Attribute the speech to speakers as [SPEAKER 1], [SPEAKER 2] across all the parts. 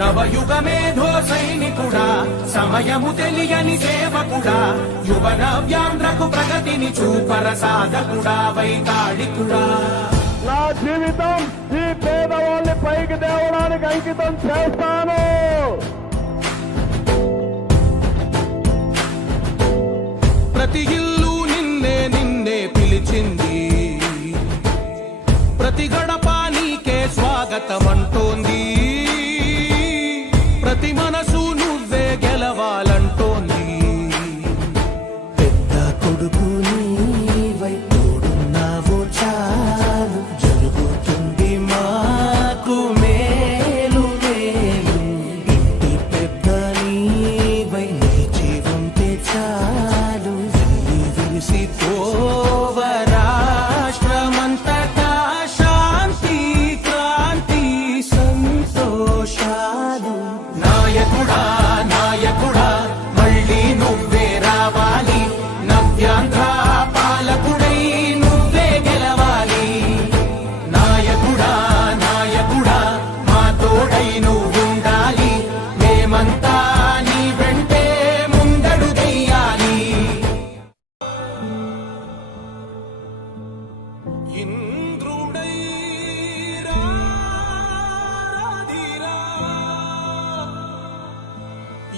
[SPEAKER 1] నవయుగ మేధో సైనికుడా సమయము తెలియని సేవకుడా యువన వ్యాంధ్రకు ప్రగతిని చూపర సాధకుడా వైతాళికుడా.
[SPEAKER 2] నా జీవితం ఈ పేదవాళ్ళని పైకి తేవడానికి అంకితం చేస్తాను.
[SPEAKER 3] ప్రతి ఇల్లు నిన్నే నిన్నే పిలిచింది. ప్రతి గడప నీకే స్వాగతం అంటోంది see through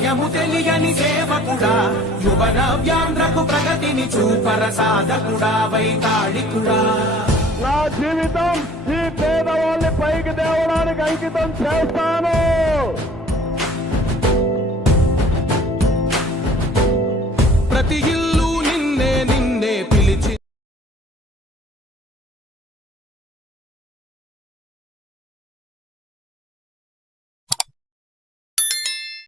[SPEAKER 1] భయము తెలియని సేవకుడా యువన వ్యాంధ్రకు ప్రగతిని చూపర సాధకుడా వైతాళికుడా
[SPEAKER 2] నా జీవితం ఈ పేదవాళ్ళని పైకి తేవడానికి అంకితం చేస్తాను. ప్రతి